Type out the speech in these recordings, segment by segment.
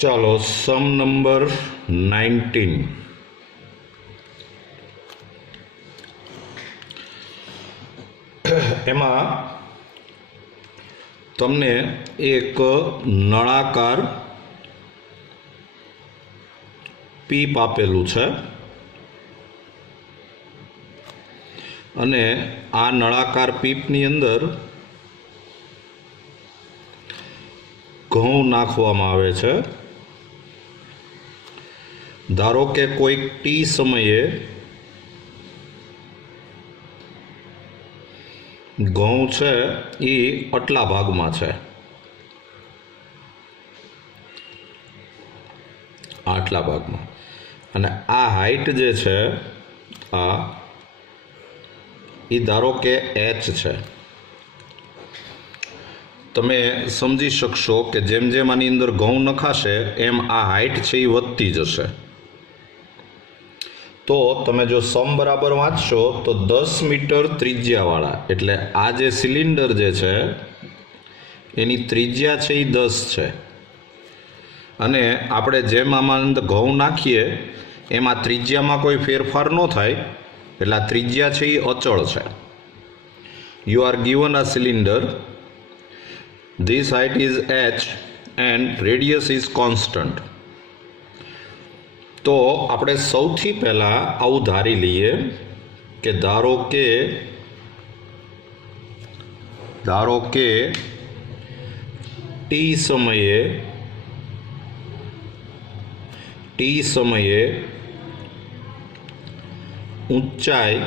ચાલો સમ નંબર 19 એમાં તમને એક નળાકાર પીપ આપેલું છે અને આ નળાકાર પીપની અંદર ઘઉં નાખવામાં આવે છે। ધારો કે કોઈક ટી સમયે ઘઉં છે એ આટલા ભાગમાં છે, આટલા ભાગમાં, અને આ હાઈટ જે છે આ એ ધારો કે h છે। તમે સમજી શકશો કે જેમ જેમ આની અંદર ઘઉં નખાશે એમ આ હાઈટ છે એ વધતી જશે। તો તમે જો સમ બરાબર વાંચશો તો 10 મીટર ત્રિજ્યાવાળા, એટલે આ જે સિલિન્ડર જે છે એની ત્રિજ્યા છે એ 10 છે, અને આપણે જેમ આમાં અંદર ઘઉં નાખીએ એમાં ત્રિજ્યામાં કોઈ ફેરફાર ન થાય, એટલે આ ત્રિજ્યા છે એ અચળ છે। You are given a cylinder, this height is h and radius is constant। તો આપણે સૌથી પહેલા આવું ધારી લઈએ કે ધારો કે ટી સમયે ઊંચાઈ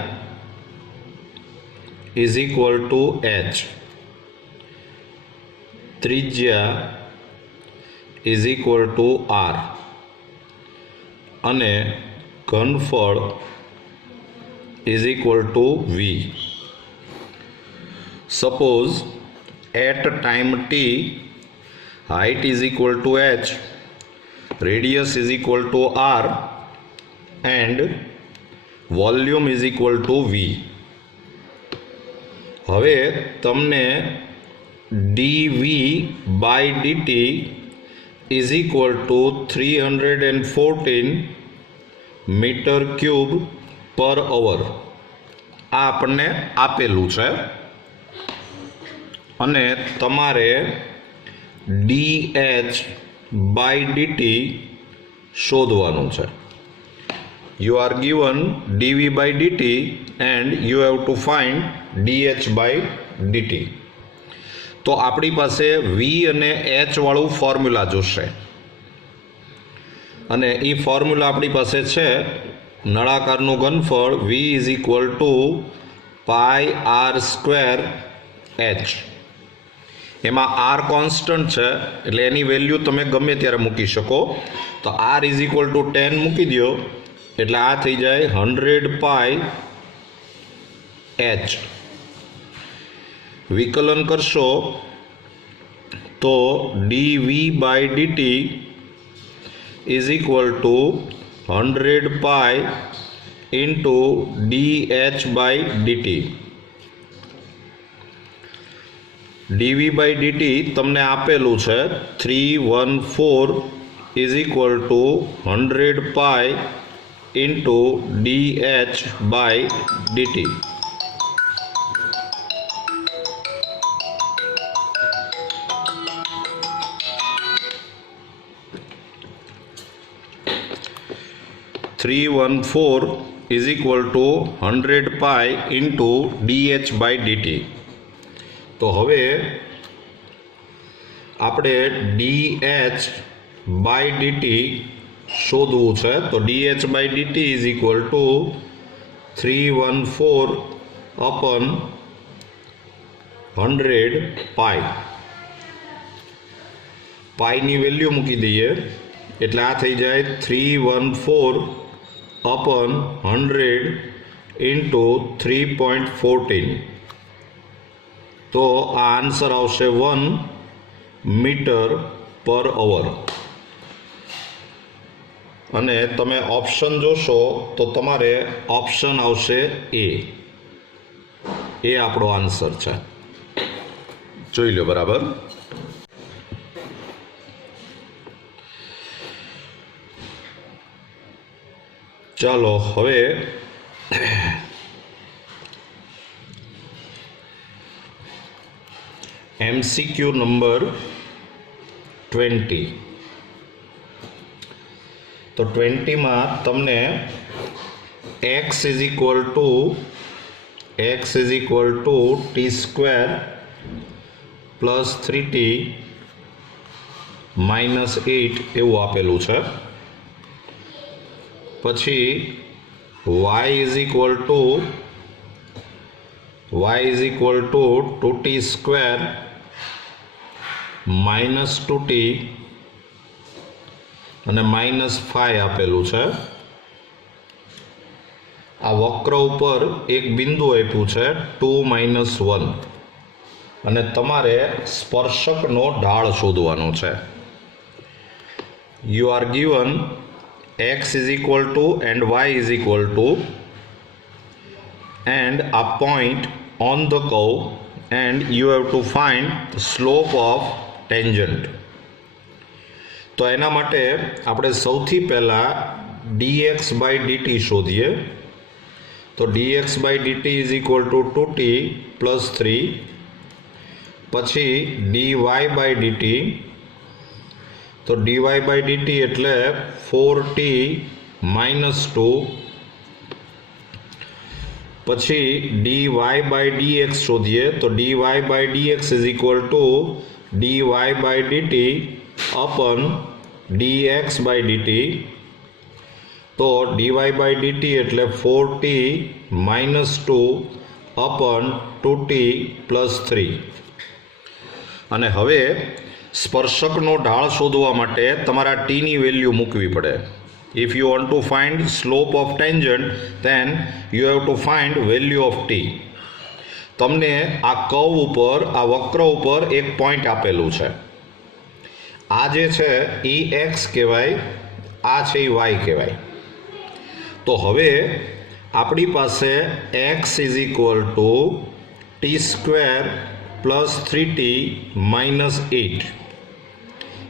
ઇઝ ઇક્વલ ટુ h, ત્રિજ્યા ઇઝ ઇક્વલ ટુ r, અને ઘનફળ is equal to v। Suppose at time t height is equal to h, radius is equal to r and volume is equal to v। હવે તમને dv by dt is equal to 314 metre cube per hour આ આપણને આપેલું છે, અને તમારે dh by dt શોધવાનું છે। You are given dv by dt and you have to find dh by dt। તો આપણી પાસે v અને h વાળું ફોર્મ્યુલા જોશે, અને એ ફોર્મ્યુલા આપણી પાસે છે નળાકારનું ઘનફળ v is equal to pi r square h। એમાં r કોન્સ્ટન્ટ છે એટલે એની વેલ્યુ તમે ગમે ત્યારે મૂકી શકો। તો r ઇઝ ઇક્વલ ટુ 10 મૂકી દો એટલે આ થઈ જાય 100 પાઈ h। વિકલન કરશો તો dv by dt is equal to 100 pi into dh by dt। dv by dt તમને આપેલું છે 314 is equal to 100 pi into dh by dt। is equal to 100 pi into dh by dt। તો હવે આપણે dh by dt શોધવું છે। તો dh by dt is equal to 314 upon 100 pi। પાઈની value મૂકી દઈએ એટલે આ થઈ જાય 314 upon 100 into 3.14। તો આ આન્સર આવશે 1 મીટર પર અવર। અને તમે ઓપ્શન જોશો તો તમારે ઓપ્શન આવશે એ આપણો આન્સર છે। જોઈ લો બરાબર। ચાલો હવે MCQ નંબર 20. તો 20માં તમને x is equal two T square plus 3t minus 8 એવું આપેલું છે. પછી y is equal two 2t square minus 2t અને માઇનસ 5 આપેલું છે. આ વક્ર ઉપર એક બિંદુ આપ્યું છે 2 - 1 અને તમારે સ્પર્શકનો ઢાળ શોધવાનો છે. You are given x is equal to and y is equal to and a point on the curve and you have to find the slope of tangent. તો એના માટે આપણે સૌથી પહેલા dx by dt શોધીએ. તો dx by dt is equal to 2t plus 3. પછી dy by dt, તો dy by dt એટલે 4t minus 2. પછી dy by dx શોધીએ. તો dy by dx is equal to dy by dt upon dx by dt. તો dy by dt એટલે 4t minus 2 upon 2t plus 3. અને હવે સ્પર્શકનો ઢાળ શોધવા માટે તમારા ટીની વેલ્યુ મૂકવી પડે. If you want to find slope of tangent then you have to find value of T. તમને આ કર્વ ઉપર, આ વક્ર ઉપર એક પોઈન્ટ આપેલું છે. આ જે છે એ એક્સ કહેવાય, આ છે એ વાય કહેવાય. તો હવે આપણી પાસે x is equal two T square plus 3t minus 8.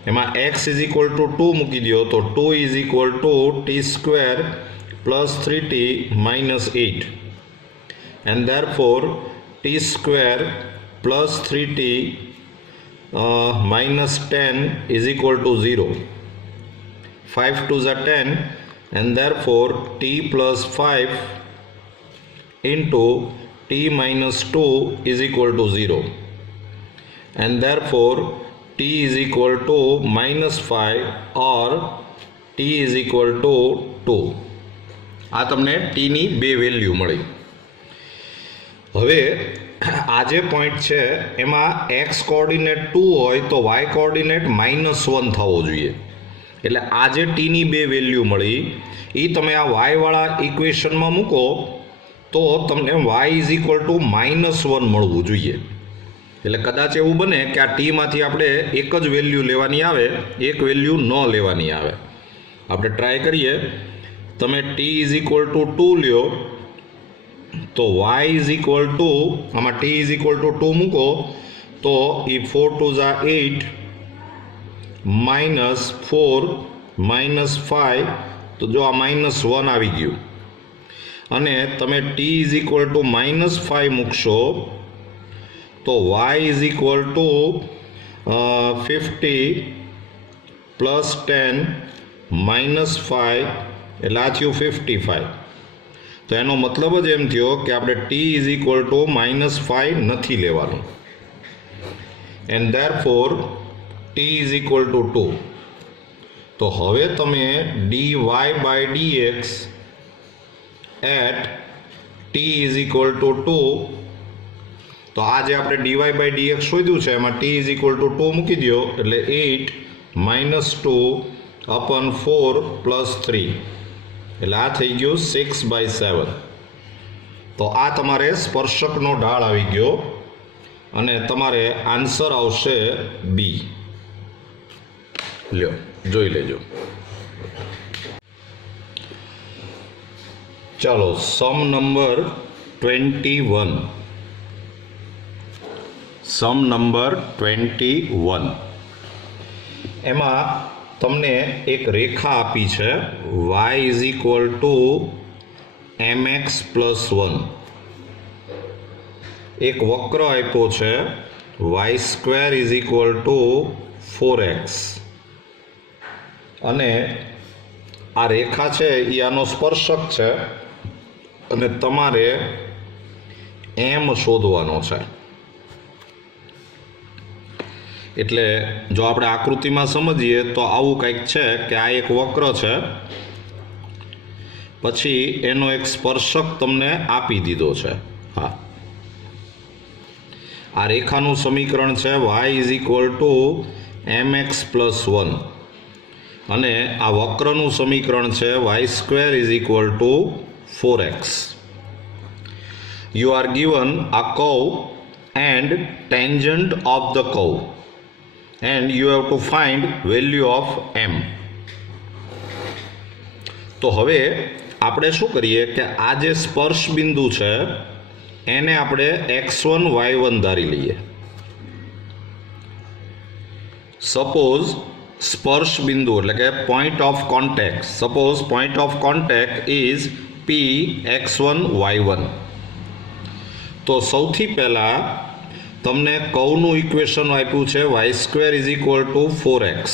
એમાં x ઇઝ ઇક્વલ ટુ 2 મૂકી દો તો 2 is equal two T square plus 3t minus 8 and therefore T square plus 3t minus 10 is equal to 0. 5 2s are 10 and therefore t plus 5 into t minus 2 is equal to 0 and therefore t is equal to minus 5 or t is equal to 2. આ તમને t ની બે value મળી. હવે આ જે point છે એમાં x કોઓર્ડિનેટ 2 હોય તો y કોઓર્ડિનેટ -1 થવો જોઈએ. એટલે આ જે t ની બે વેલ્યુ મળી એ તમે આ y વાળા ઇક્વેશનમાં મૂકો તો તમને y ઇઝ ઇક્વલ ટુ -1 મળવું જોઈએ. એટલે કદાચ એવું બને કે આ ટીમાંથી આપણે એક જ વેલ્યુ લેવાની આવે, એક વેલ્યુ ન લેવાની આવે. આપણે ટ્રાય કરીએ. તમે t ઇઝ ઇક્વલ ટુ 2 લ્યો તો y ઇઝ ઇક્વલ ટુ, આમાં t ઇઝ ઇક્વલ ટુ 2 મૂકો તો એ 4 2s are 8 માઇનસ 4 માઇનસ 5, તો જો આ -1 આવી ગયું. અને તમે t ઇઝ ઇક્વલ ટુ -5 મૂકશો તો y is equal two 50 plus 10 minus 5 એટલે આ થયું 55. તો એનો મતલબ જ એમ થયો કે આપણે t ઇઝ ઇક્વલ ટુ -5 નથી લેવાનું and therefore t is equal to 2. તો હવે તમે dy by dx at t is equal to 2, તો આ જે આપણે dy by dx શોધ્યું છે એમાં t ઇઝ ઇક્વલ ટુ 2 મૂકી દો એટલે 8 minus 2 upon 4 plus 3 એટલે આ થઈ ગયું 6/7. તો આ તમારે સ્પર્શકનો ઢાળ આવી ગયો અને તમારે આન્સર આવશે બી. લ્યો જોઈ લેજો. ચાલો સમ નંબર 21. સમ નંબર 21 એમાં તમને એક રેખા આપી છે y is equal to mx plus 1, એક વક્ર આપ્યો છે y square is equal two 4x, અને આ રેખા છે એ આનો સ્પર્શક છે અને તમારે m શોધવાનો છે. એટલે જો આપણે આકૃતિમાં સમજીએ તો આવું કંઈક છે કે આ એક વક્ર છે, પછી એનો એક સ્પર્શક તમને આપી દીધો છે. હા, આ રેખાનું સમીકરણ છે y is equal to mx plus 1, અને આ વક્રનું સમીકરણ છે y square is equal two 4x. You are given a curve and tangent of the curve, and you have to find value of m. તો હવે આપણે શું કરીએ કે આ જે સ્પર્શ બિંદુ છે એને આપણે x1 y1 ધારી લઈએ. સપોઝ સ્પર્શ બિંદુ એટલે કે point of contact, suppose point of contact is p x1 y1. તો સૌથી પહેલા તમને કર્વનું ઇક્વેશન આપ્યું છે y square is equal two 4x.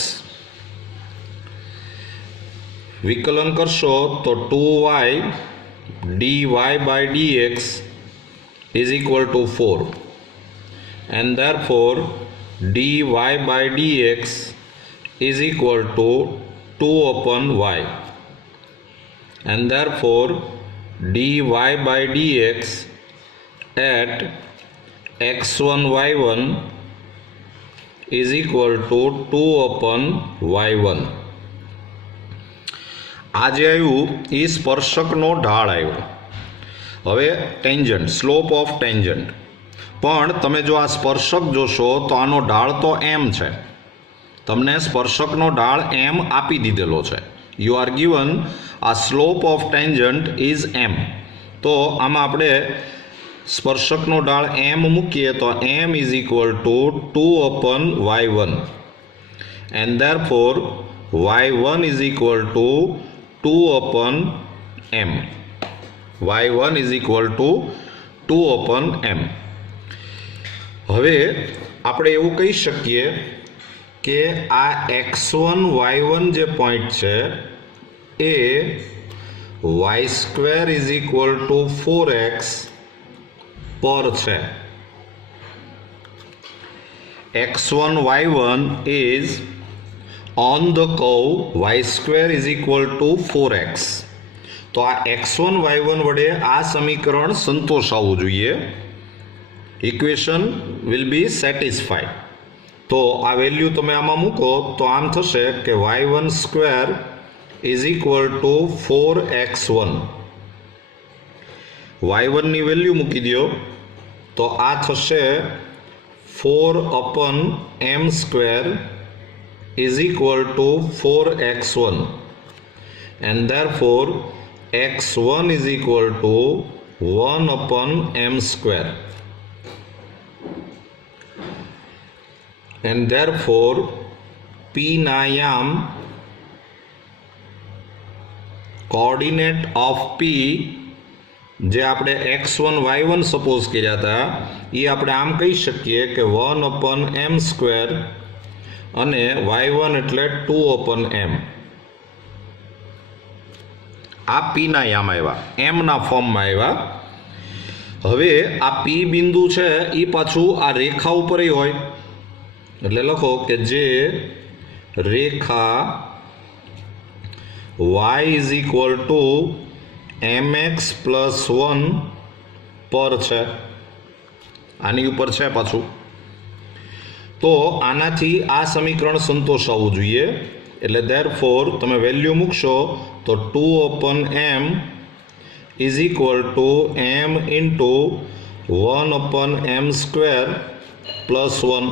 વિકલન કરશો તો 2y dy by dx is equal to 4, and therefore dy by dx is equal to 2 upon y, and therefore dy by dx at x1 y1 is equal to 2 upon y1. આ જે આવ્યું એ સ્પર્શકનો ઢાળ આવ્યો. હવે tangent, slope of tangent, પણ તમે જો આ સ્પર્શક જોશો તો આનો ઢાળ તો m છે. તમને સ્પર્શકનો ઢાળ m આપી દીધેલો છે. યુ આર ગિવન આ slope of tangent is m. તો આમાં આપણે સ્પર્શકનો ઢાળ m મૂકીએ તો m is equal to 2 અપન y1, and therefore y1 is equal to 2 upon m. y1 is equal to 2 upon m. હવે આપણે એવું કહી શકીએ કે આ x1 y1 જે પોઈન્ટ છે એ y square is equal two 4x પર છે. x1 y1 is on the curve y square is equal to 4x. તો આ x1 y1 વડે આ સમીકરણ સંતોષાવવું જોઈએ. Equation will be satisfied. તો આ વેલ્યુ તમે આમાં મૂકો તો આમ થશે કે y1 square is equal to 4x1. y1 ની વેલ્યુ મૂકી દો તો આ થશે 4 અપન m square is equal to 4x1, and therefore x1 is equal to 1 upon m square, and therefore p નાયામ કોઓર્ડિનેટ ઓફ p જે આપણે x1 y1 સપોઝ કર્યા હતા એ આપણે આમ કહી શકીએ કે 1 upon m સ્ક્વેર અને y1 એટલે 2 upon m. આ p ના યામ આવ્યા, m ના ફોર્મમાં આવ્યા. હવે આ p બિંદુ છે એ પાછું આ રેખા ઉપર હોય, એટલે લખો કે જે રેખા y is equal to mx plus 1 પર છે, આની ઉપર છે પાછું. તો આનાથી આ સમીકરણ સંતોષાવવું જોઈએ. એટલે ધેરફોર તમે વેલ્યુ મૂકશો તો 2 upon m is equal to m into 1 upon m square plus 1.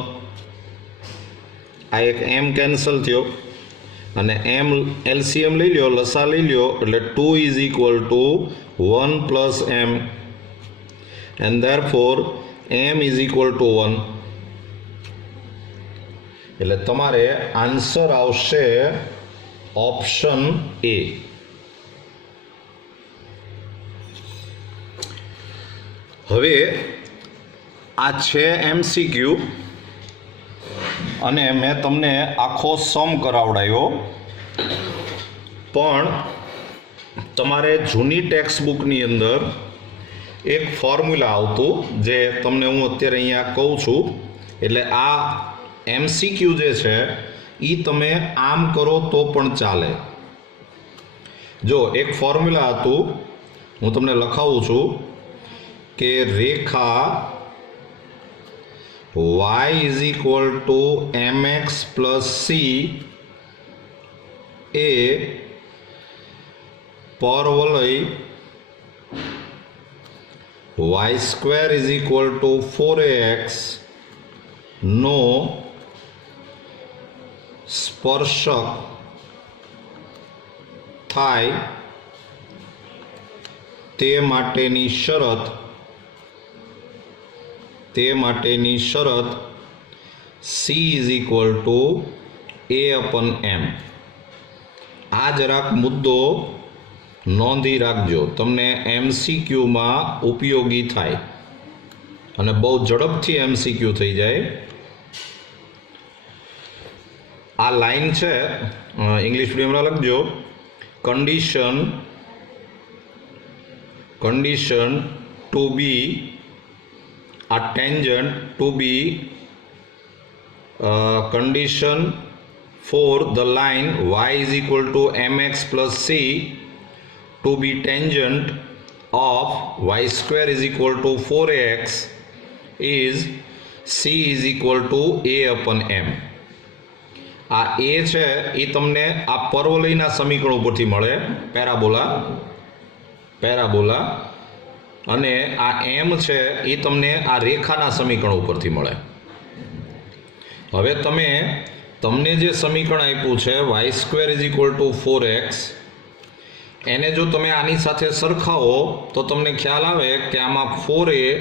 આ એક m કેન્સલ થયો અને m એલસીએમ લઈ લ્યો, લસા લઈ લ્યો, એટલે 2 is equal two 1 plus m, and therefore m is equal two 1. એટલે તમારે આન્સર આવશે ઓપ્શન એ. હવે આ છે MCQ અને મેં તમને આખો સમ કરાવડાયો, પણ તમારે જૂની ટેક્સ્ટ બુકની અંદર એક ફોર્મ્યુલા આવતું જે તમને હું અત્યારે અહીંયા કહું છું. એટલે આ MCQ જે છે એ તમે આમ કરો તો પણ ચાલે. જો એક ફોર્મ્યુલા હતું, હું તમને લખાવું છું કે રેખા y is equal to mx plus C એ પરવલય y square is equal to 4ax નો સ્પર્શક થાય તે માટેની શરત c is equal two a/m. આ જરાક મુદ્દો નોંધી રાખજો, તમને MCQમાં ઉપયોગી થાય અને બહુ ઝડપથી MCQ થઈ જાય. આ લાઈન છે, ઇંગ્લિશ મીડિયમમાં લખજો, condition to be a tangent to be condition for the line y is equal to mx plus c to be tangent of y square is equal to 4ax is c is equal to a/m. આ a છે એ તમને આ પરવલયના સમીકરણ ઉપરથી મળે, parabola, અને આ m છે એ તમને આ રેખાના સમીકરણ ઉપરથી મળે. હવે તમને જે સમીકરણ આપ્યું છે y square is equal two 4x, એને જો તમે આની સાથે સરખાવો તો તમને ખ્યાલ આવે કે આમાં 4a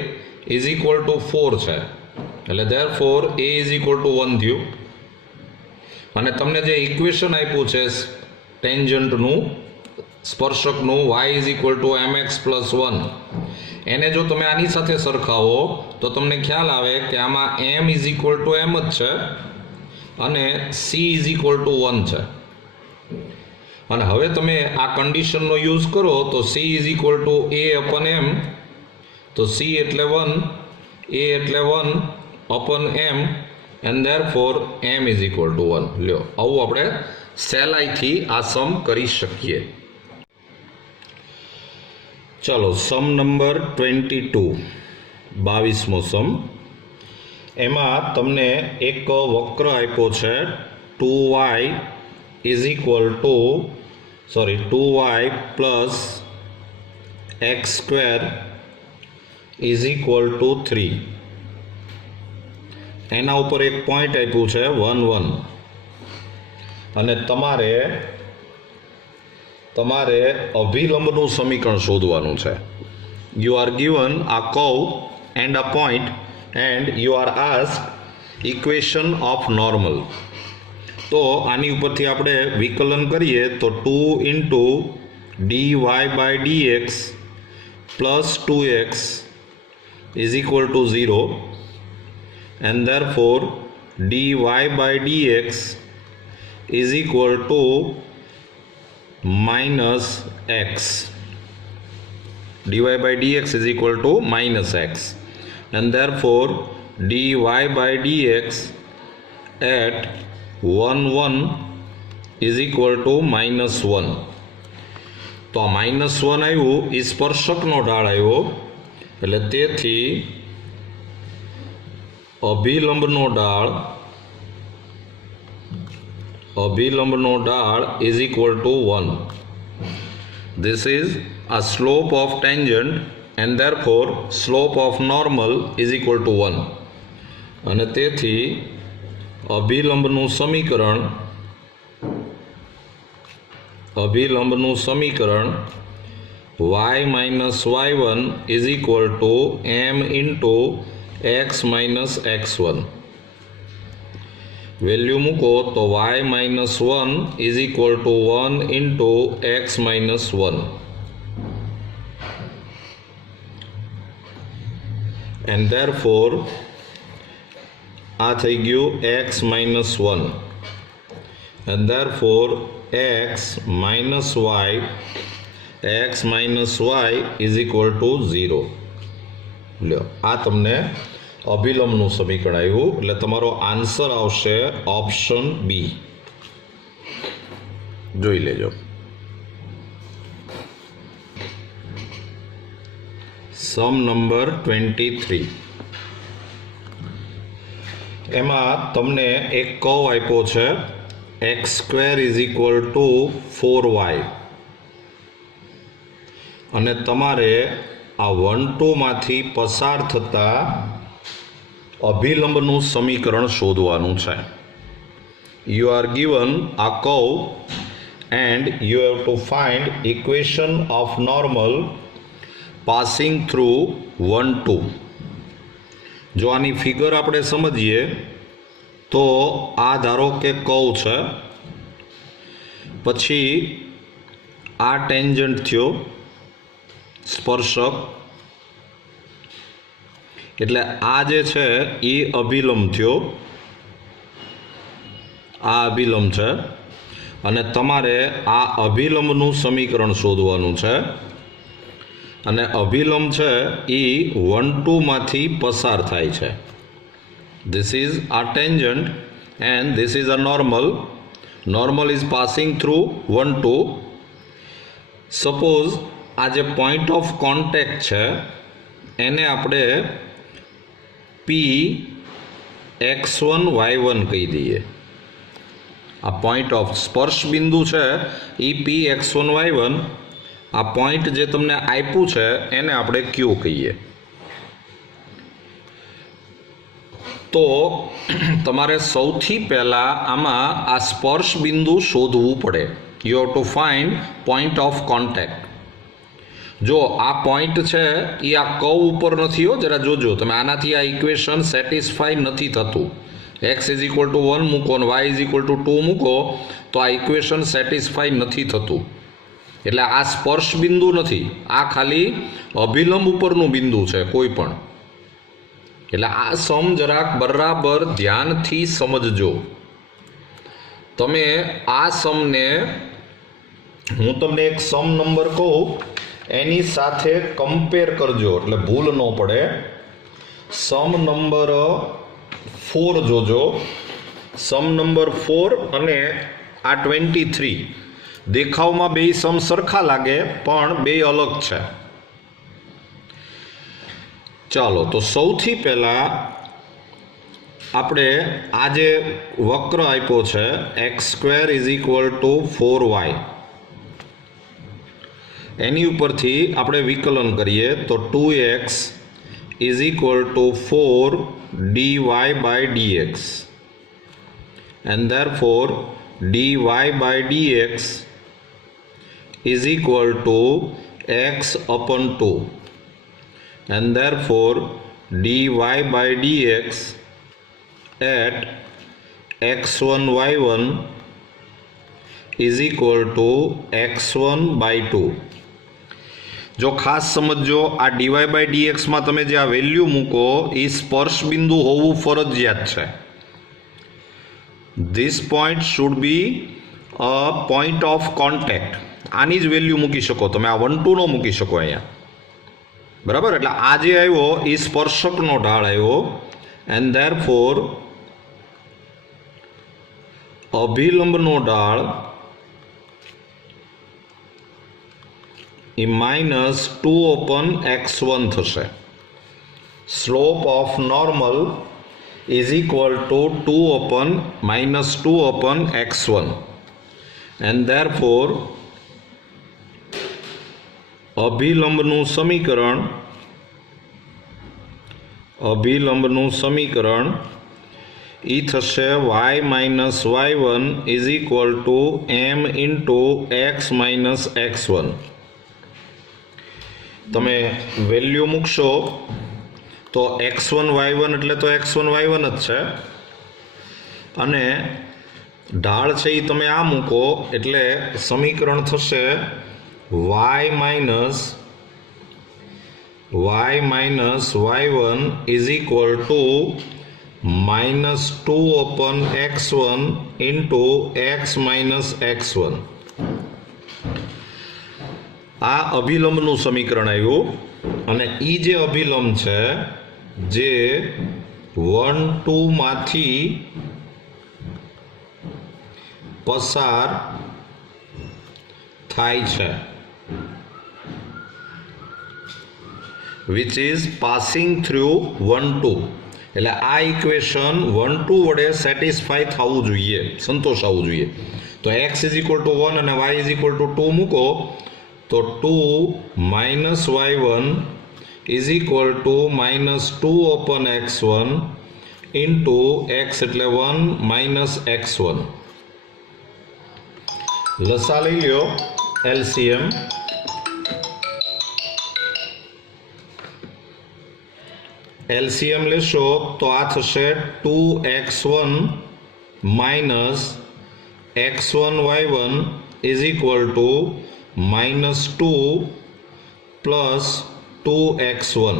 ઇઝ ઇક્વલ ટુ 4 છે, એટલે therefore a is equal two 1 થયું. અને તમને જે ઇક્વેશન આપ્યું છે ટેન્જન્ટનું, સ્પર્શકનું, y is equal to mx plus 1, એને જો તમે આની સાથે સરખાવો તો તમને ખ્યાલ આવે કે આમાં m is equal to m જ છે અને c ઇઝ ઇક્વલ ટુ 1 છે. અને હવે તમે આ કન્ડિશનનો યુઝ કરો તો c is equal two a/m, તો c એટલે 1, a એટલે 1 અપન m, and therefore m is equal two 1. લ્યો, આવું આપણે સહેલાઈથી આ સમ કરી શકીએ. ચલો, સમ નંબર 22, 22મો સમ. એમાં તમને એક વક્ર આપ્યો છે 2y plus x square is equal two 3. એના ઉપર એક પોઈન્ટ આપ્યું છે 1 1, અને તમારે અભિલંબનું સમીકરણ શોધવાનું છે. You are given a curve and a point and you are asked equation of normal. તો આની ઉપરથી આપણે વિકલન કરીએ તો 2 into dy by dx plus 2x is equal to 0, and therefore dy by dx is equal to minus x. dy by dx is equal to minus x, and therefore dy by dx at 1 1 is equal to minus 1. તો આ minus 1 આવ્યું એ સ્પર્શકનો ઢાળ આવ્યો, એટલે તેથી અભિલંબનો ઢાળ is equal to 1. This is a slope of tangent and therefore slope of normal is equal to 1. અને તેથી અભિલંબનું સમીકરણ y minus y1 is equal to m into x minus x1. Value મૂકો તો y minus 1 is equal two 1 into x minus 1 and therefore આ થઈ ગયું x minus 1 and therefore x minus y is equal to 0. લ્યો આ તમને અભિલંબનું સમીકરણ આવ્યું એટલે તમારો આન્સર આવશે ઓપ્શન બી. જોઈ લેજો. સમ નંબર 23 એમાં તમને એક કર્વ આપ્યો છે x² is equal two 4y અને તમારે આ 1, 2 માંથી પસાર થતા અભિલંબનું સમીકરણ શોધવાનું છે. યુ આર ગિવન આ curve and you have to find equation of normal passing through 1, 2. જો આની ફિગર આપણે સમજીએ તો આ ધારો કે કર્વ છે, પછી આ ટેન્જન્ટ થયો સ્પર્શક, એટલે આ જે છે એ અભિલંબ થયો, આ અભિલંબ છે અને તમારે આ અભિલંબનું સમીકરણ શોધવાનું છે અને અભિલંબ છે એ 1, 2 માંથી પસાર થાય છે. ધીસ ઇઝ આ tangent and this is a normal. Normal is passing through 1, 2. Suppose આ જે પોઈન્ટ ઓફ કોન્ટેક્ટ છે એને આપણે Px1 y1 કહી દઈએ. આ પોઈન્ટ ઓફ સ્પર્શ બિંદુ છે એ Px1 y1. આ પોઈન્ટ જે તમને આપ્યું છે એને આપણે Q કહીએ. તો તમારે સૌથી પહેલાં આમાં આ સ્પર્શ બિંદુ શોધવું પડે. You have to find point of contact. જો આ પોઈન્ટ છે એ આ કર્વ ઉપર નથી હો, જરા જોજો તમે. આનાથી આ ઇક્વેશન સેટિસ્ફાઈ નથી થતું. x ઇઝ ઇક્વલ ટુ 1 મૂકો અને y ઇઝ ઇક્વલ ટુ 2 મૂકો તો આ ઇક્વેશન સેટિસ્ફાઈ નથી થતું. એટલે આ સ્પર્શ બિંદુ નથી, આ ખાલી અભિલંબ ઉપરનું બિંદુ છે કોઈ પણ. એટલે આ સમ જરાક બરાબર ધ્યાનથી સમજજો તમે. આ સમને હું તમને એક સમ નંબર કહું એની સાથે કમ્પેર કરજો એટલે ભૂલ ન પડે. સમ નંબર 4 જોજો. સમ નંબર 4 અને આ 23 દેખાવમાં બે સમ સરખા લાગે પણ બે અલગ છે. ચાલો તો સૌથી પહેલાં આપણે આ જે વક્ર આપ્યો છે x² is equal two 4y, એની ઉપરથી આપણે વિકલન કરીએ તો 2x is equal to 4 dy by dx and therefore dy by dx is equal to x upon 2 and therefore dy by dx at x1 y1 is equal to x1 by 2. જો ખાસ સમજો આ dy by dx માં તમે જે આ value મૂકો એ સ્પર્શ બિંદુ હોવું ફરજિયાત છે. This point should be a point of contact. આની જ વેલ્યુ મૂકી શકો તમે, આ 1, 2 નો મૂકી શકો અહીંયા. બરાબર, એટલે આ જે આવ્યો એ સ્પર્શકનો ઢાળ આવ્યો એન્ડ ધેરફોર અભિલંબનો ઢાળ એ -2/x1 થશે. Slope of normal is equal to -2/x1 and therefore અભિલંબનું સમીકરણ એ થશે y minus y1 is equal to m into x minus x1. તમે વેલ્યુ મૂકશો તો x1 y1 એટલે તો x1 y1 જ છે અને ઢાળ છે એ તમે આ મૂકો એટલે સમીકરણ થશે y minus y1 is equal to -2/x1 into x minus x1. આ અભિલંબનું સમીકરણ આવ્યું અને એ જે અભિલંબ છે જે 1 2 માંથી પસાર થાય છે, which is passing through 1 2. એટલે આ ઇક્વેશન 1 2 વડે સેટિસ્ફાય થવું જોઈએ, સંતોષાવવું જોઈએ. તો x ઇઝ ઇક્વલ ટુ 1 અને y ઇઝ ઇક્વલ ટુ 2 મૂકો તો 2 minus y1 is equal to -2/x1 into x એટલે 1 માઇનસ x1. લસા લઈ લ્યો, LCM. LCM લેશો તો આ થશે 2x1 minus x1 y1 is equal to -2 plus 2x1.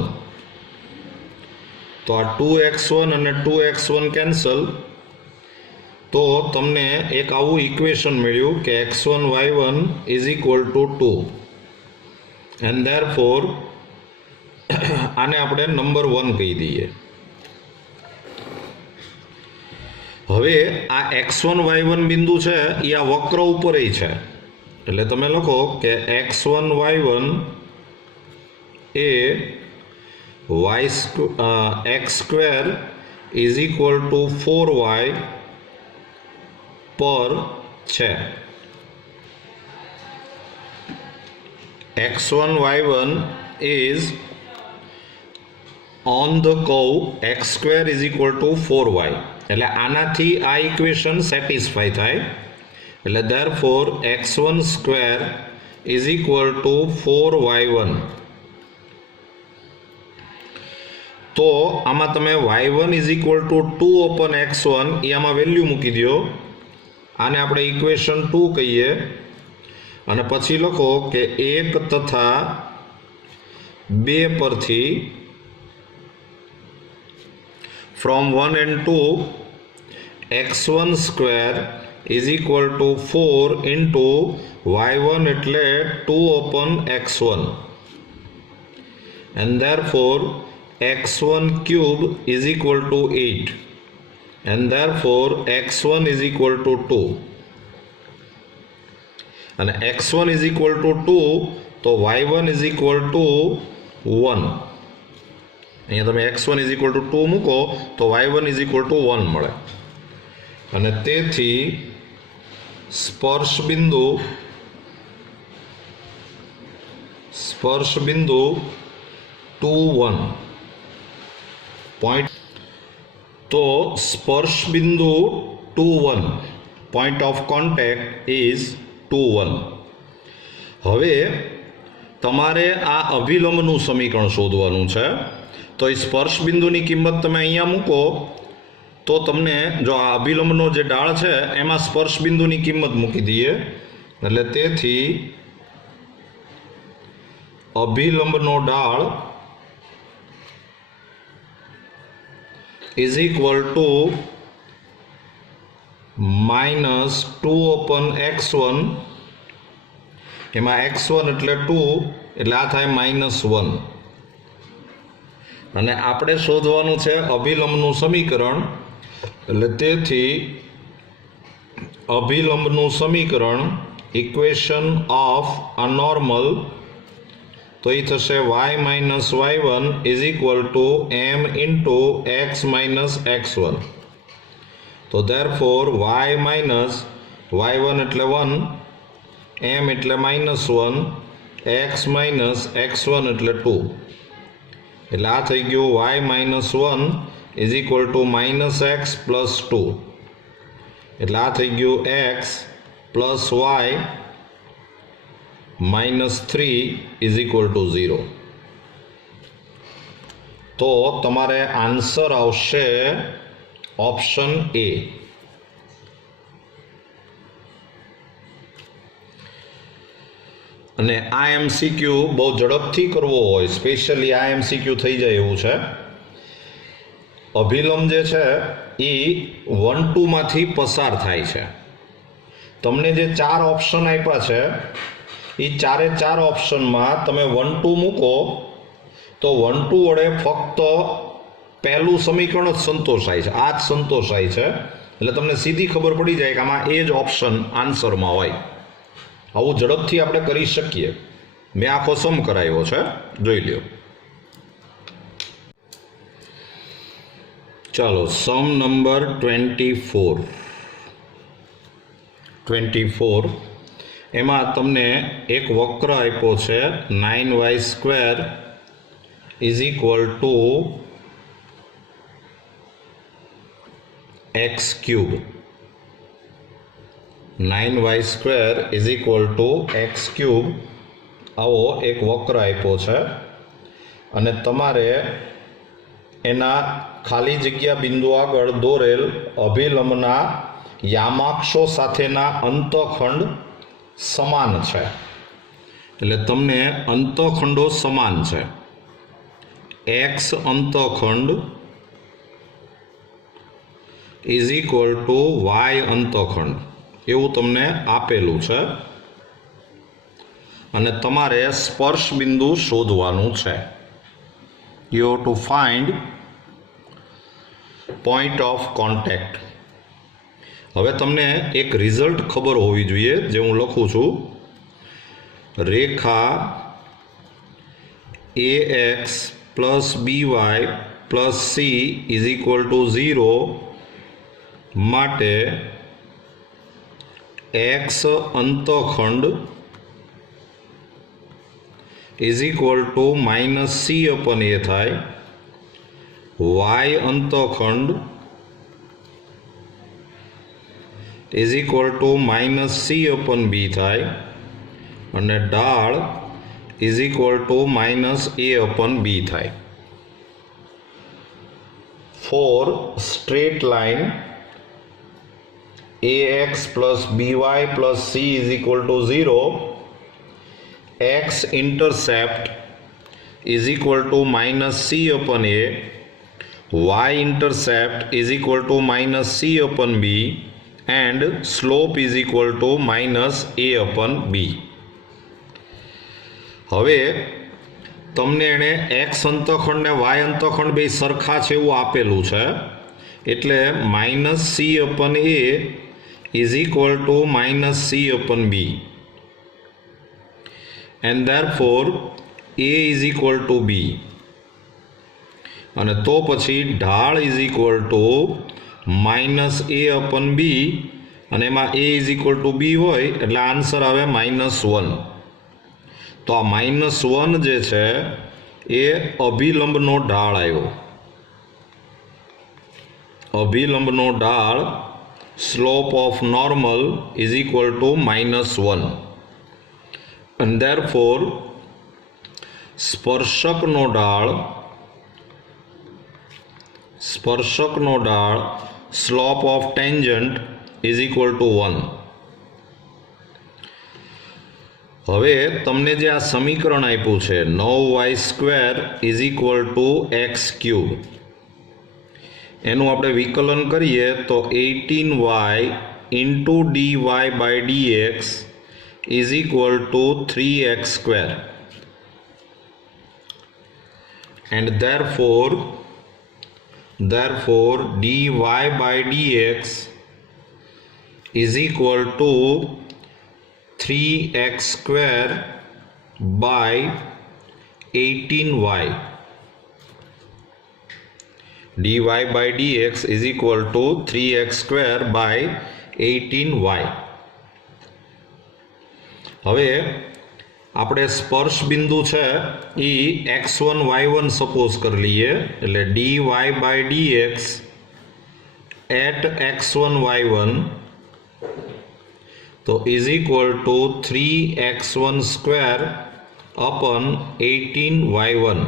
તો આ 2x1 અને 2x1 કેન્સલ, તો તમને એક આવું ઇક્વેશન મળ્યું કે x1 y1 is equal to 2 and therefore આને આપણે નંબર 1 કહી દઈએ. હવે આ x1 y1 બિંદુ છે એ આ વક્ર ઉપર છે, એટલે તમે લખો કે x1 y1 A x square is equal two 4y પર છે. x1 y1 is on the curve x square is equal to 4y. એટલે આનાથી આ ઇક્વેશન સેટિસ્ફાય થાય, એટલે therefore x1 square is equal to 4y1. તો આમાં તમે y1 is equal to 2/x1 એ આમાં વેલ્યુ મૂકી દો, આને આપણે ઇક્વેશન 2 કહીએ અને પછી લખો કે 1 તથા 2 પરથી from 1 and 2 x1 square is equal to 4 into y1 એટલે 2/x1 and therefore x1 cube is equal to 8 and therefore x1 is equal to 2 અને x1 is equal to 2 તો y1 is equal to 1. અહીંયા તમે x1 is equal to 2 મૂકો તો y1 is equal to 1 મળે. અને તેથી સ્પર્શ બિંદુ 2 1 પોઈન્ટ, તો સ્પર્શ બિંદુ 2 1 પોઈન્ટ ઓફ કોન્ટેક્ટ ઇઝ 2 1. હવે તમારે આ અભિલંબનું સમીકરણ શોધવાનું છે. તો એ સ્પર્શ બિંદુની કિંમત તમે અહીંયા મૂકો તો તમને જો આ અભિલંબનો જે ઢાળ છે એમાં સ્પર્શ બિંદુની કિંમત મૂકી દઈએ, એટલે તેથી અભિલંબનો ઢાળ ઇઝ ઇક્વલ ટુ -2/x1. એમાં x1 એટલે 2 એટલે આ થાય -1. અને આપણે શોધવાનું છે અભિલંબનું સમીકરણ, એટલે તેથી અભિલંબનું સમીકરણ ઇક્વેશન ઓફ અ નોર્મલ, તો એ થશે y minus y1 is equal to m into x minus x1. તો therefore y minus y1 એટલે 1, m એટલે -1, x minus x1 એટલે 2. એટલે આ થઈ ગયું y minus 1 is equal to -x plus 2. એટલે આ થઈ ગયું x plus y minus 3 is equal to 0. તો તમારે આન્સર આવશે ઓપ્શન A. અને આ એમસીક્યુ બહુ ઝડપથી કરવો હોય, સ્પેશિયલી આ એમસીક્યુ થઈ જાય એવું છે. અભિલંબ જે છે એ 1-2 માંથી પસાર થાય છે. તમને જે 4 ઓપ્શન આપ્યા છે એ 4 ઓપ્શનમાં તમે 1-2 મૂકો તો 1-2 વડે ફક્ત પહેલું સમીકરણ જ સંતોષાય છે, આ જ સંતોષાય છે. એટલે તમને સીધી ખબર પડી જાય કે આમાં એ જ ઓપ્શન આન્સરમાં હોય. આવું ઝડપથી આપણે કરી શકીએ. મેં આખો સમ કરાવ્યો છે, જોઈ લ્યો. ચાલો, સમ નંબર 24. એમાં તમને એક વક્ર આપ્યો છે 9y² = x³. 9y² = x³ આવો એક વક્ર આપ્યો છે અને તમારે એના ખાલી જગ્યા બિંદુ આગળ દોરેલ અભિલંબના યામાક્ષો સાથેના અંતખંડ સમાન છે. એટલે તમને અંતખંડો સમાન છે. x અંતખંડ = y અંતખંડ એવું તમને આપેલું છે અને તમારે સ્પર્શ બિંદુ શોધવાનું છે. You have to find point of contact. હવે તમને એક રિઝલ્ટ ખબર હોવી જોઈએ, જે હું લખું છું. રેખા ax + by + c = 0 માટે x અંતખંડ = -c/a થાય, y અંતખંડ -c/b થાય અને ઢાળ -a/b થાય. For straight line ax + by + c = 0, x intercept -c/a, y intercept -c/b and slope -a/b. હવે તમને એણે x અંતખંડ ને y અંતખંડ બે સરખા છે એવું આપેલું છે, એટલે -c/a -c/b and therefore a = b. અને તો પછી ઢાળ -a/b અને એમાં a = b હોય એટલે આન્સર આવે -1. તો આ -1 જે છે એ અભિલંબનો ઢાળ આવ્યો. અભિલંબનો ઢાળ slope of normal = -1 and therefore સ્પર્શકનો ઢાળ slope of tangent = 1. હવે તમને જે આ સમીકરણ આપ્યું છે 9y² = x³, એનું આપણે વિકલન કરીએ તો 18y × dy/dx = 3x². and therefore dy/dx = 3x² by 18y. dy/dx = 3x² by 18y. હવે આપણે સ્પર્શ બિંદુ છે એ x1 y1 સપોઝ કરી લઈએ, એટલે dy/dx at x1 y1 તો = 3x1² upon 18y1.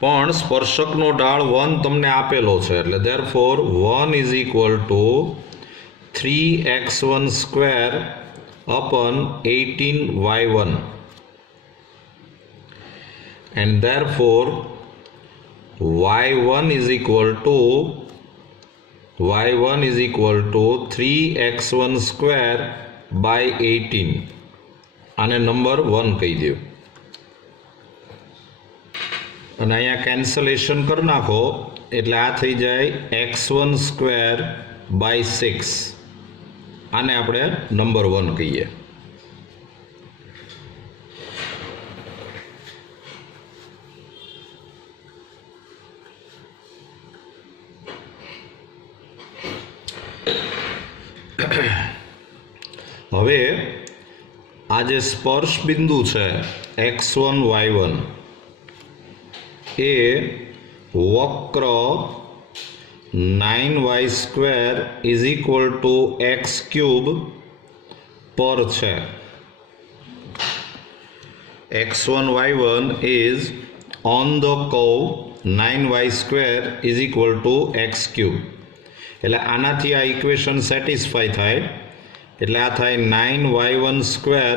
પણ સ્પર્શકનો ઢાળ 1 તમને આપેલો છે, એટલે therefore 1 = 3x1² upon 18y1, and therefore y1 is equal to 3x1 square by 18. આને નંબર 1 કહી દો અને અહીંયા કેન્સલેશન કરી નાખો એટલે આ થઈ જાય x1 સ્ક્વેર બાય 6. આને આપણે નંબર 1 કહીએ. હવે આ જે સ્પર્શ બિંદુ છે x1 y1 એ વક્ર 9y square is equal to x cube પર છે. x1 y1 is on the curve 9y square is equal to x cube. એટલે આનાથી આ ઇક્વેશન સેટિસ્ફાય થાય એટલે આ થાય 9y1 square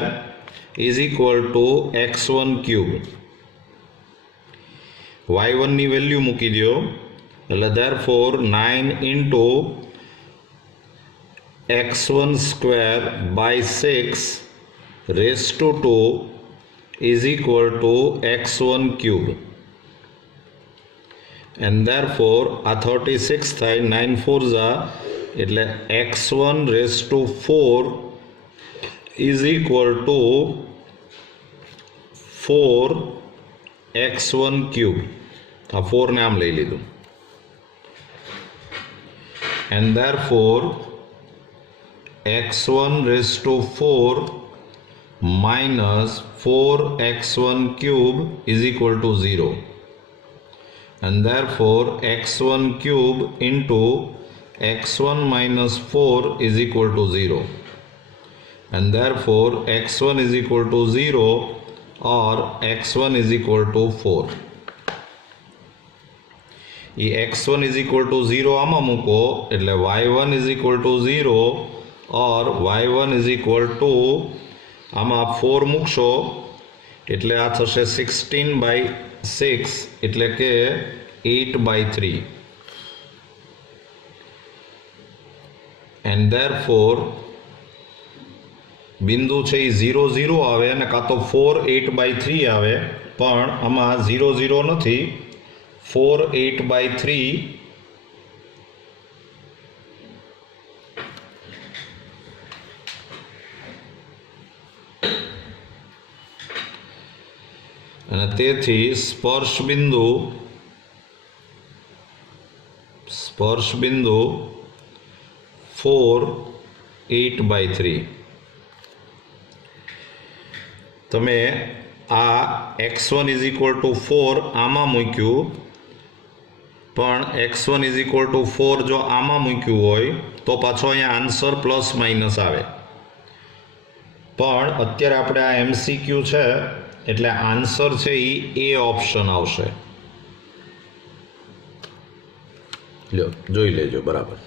is equal to x1 cube. y1 ની વેલ્યુ મૂકી દો એટલે therefore 9 into x1 square by 6 raise to 2 is equal to x1 cube. And therefore આ 36 થાય 9 4 ઝા એટલે x1 raise to 4 is equal to 4x1 cube. આ 4 ને આમ લઈ લીધું and therefore x1 raise to 4 minus 4x1 cube is equal to 0. and therefore x1 cube into x1 minus 4 is equal to 0, and therefore x1 is equal to 0 or x1 is equal to 4. ये x1 is equal to 0 આમાં મૂકો એટલે y1 is equal to 0 or y1 is equal to આમાં 4 મૂકશો એટલે આ થશે 16/6 એટલે કે 8/3. and therefore બિંદુ છે એ 0 0 આવે અને કાં તો 4 8/3 આવે, પણ આમાં 0 0 નથી, 4 8/3 અને તેથી સ્પર્શ બિંદુ 4 8/3. તમે આ x1 ઇઝ ઇક્વલ ટુ 4 આમાં મૂક્યું, પણ x1 ઇઝ ઇક્વલ ટુ 4 જો આમાં મૂક્યું હોય તો પાછો અહીંયા આન્સર પ્લસ માઇનસ આવે. પણ અત્યારે આપણે આ MCQ છે એટલે આન્સર છે એ ઓપ્શન આવશે. લ્યો જોઈ લેજો બરાબર.